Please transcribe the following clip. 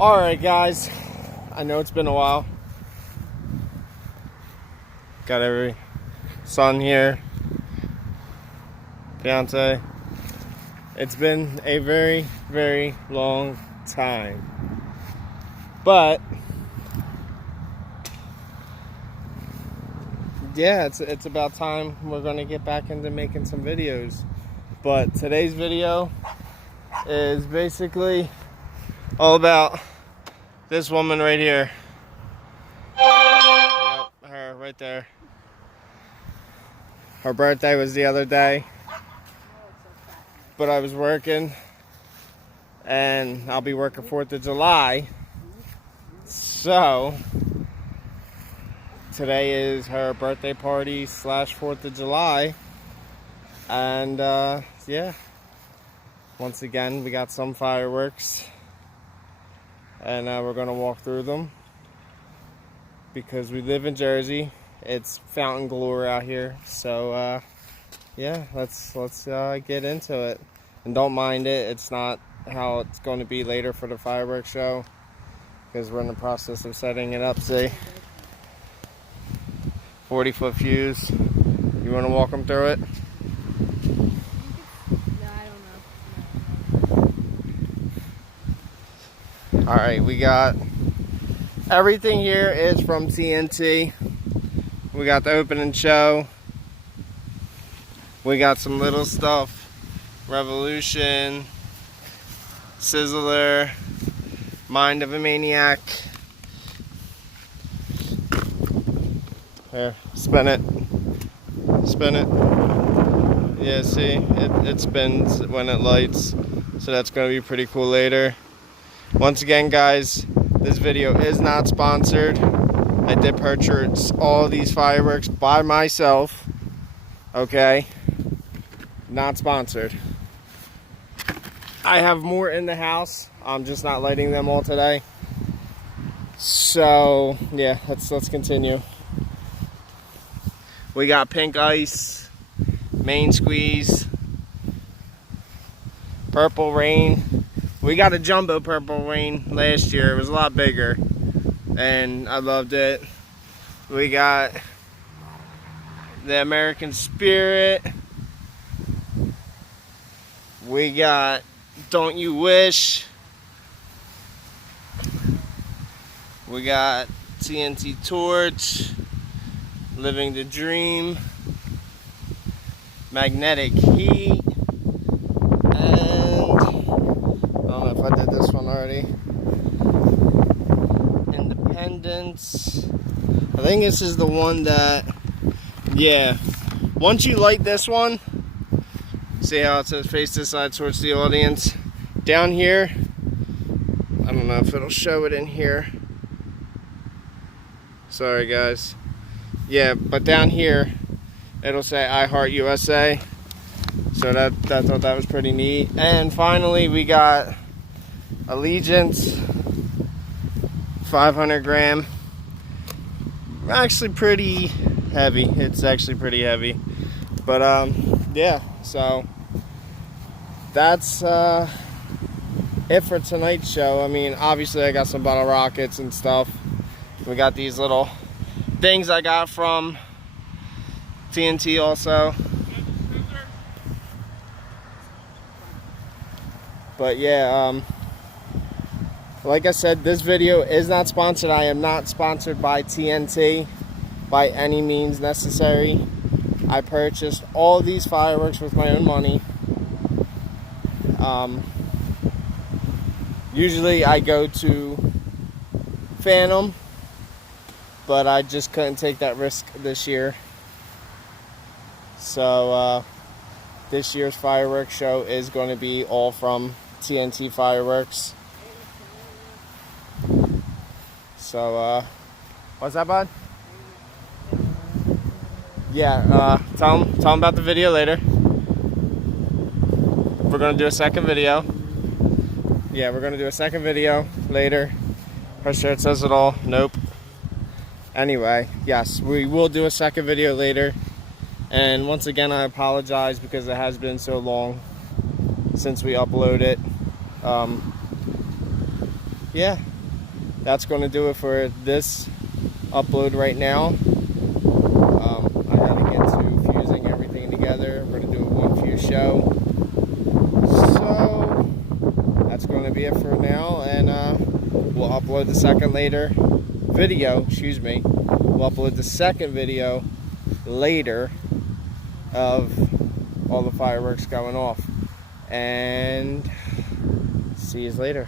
Alright guys, I know it's been a while. Got every son here, fiance. It's been a very, very long time. But yeah, it's about time we're gonna get back into making some videos. But today's video is basically all about this woman right here. Yep, her right there. Her birthday was the other day, but I was working, and I'll be working 4th of July. So today is her birthday party / 4th of July, and yeah, once again we got some fireworks, and we're gonna walk through them because we live in Jersey. It's fountain galore out here, so yeah, let's get into it. And don't mind it, it's not how it's going to be later for the fireworks show, because we're in the process of setting it up. See, 40-foot fuse. You want to walk them through it? No, I don't know. All right, we got everything here is from TNT. We got the opening show. We got some little stuff. Revolution, Sizzler, Mind of a Maniac. Here, spin it. Spin it. Yeah, see, it spins when it lights. So that's going to be pretty cool later. Once again, guys, this video is not sponsored. I did purchase all these fireworks by myself. Okay? Not sponsored. I have more in the house. I'm just not lighting them all today. So, yeah, let's continue. We got pink ice, main squeeze, purple rain. We got a jumbo purple rain last year. It was a lot bigger, and I loved it. We got the American Spirit. We got Don't You Wish. We got TNT Torch, Living the Dream, Magnetic Heat, and I don't know if I did this one already. Independence. I think this is the one that, yeah, once you light this one, see how it says face this side towards the audience. Down here, I don't know if it'll show it in here. Sorry guys. Yeah, but down here, it'll say I Heart USA. So I thought that was pretty neat. And finally, we got Allegiance 500 gram. Actually pretty heavy. It's actually pretty heavy. But yeah, so that's it for tonight's show. I mean, obviously I got some bottle rockets and stuff. We got these little things I got from TNT also. But yeah, like I said, this video is not sponsored. I am not sponsored by TNT by any means necessary. I purchased all these fireworks with my own money. Usually I go to Phantom, but I just couldn't take that risk this year. So this year's fireworks show is going to be all from TNT Fireworks. So what's that, bud? Yeah, tell them about the video later. We're gonna do a second video. Yeah, we're gonna do a second video later. Her shirt says it all. Nope. Anyway, yes, we will do a second video later. And once again, I apologize because it has been so long since we uploaded. yeah, that's going to do it for this upload right now. I got to get to fusing everything together. We're going to do a one fuse show. So that's going to be it for now, and we'll upload the second video. We'll upload the second video later of all the fireworks going off, and see you later.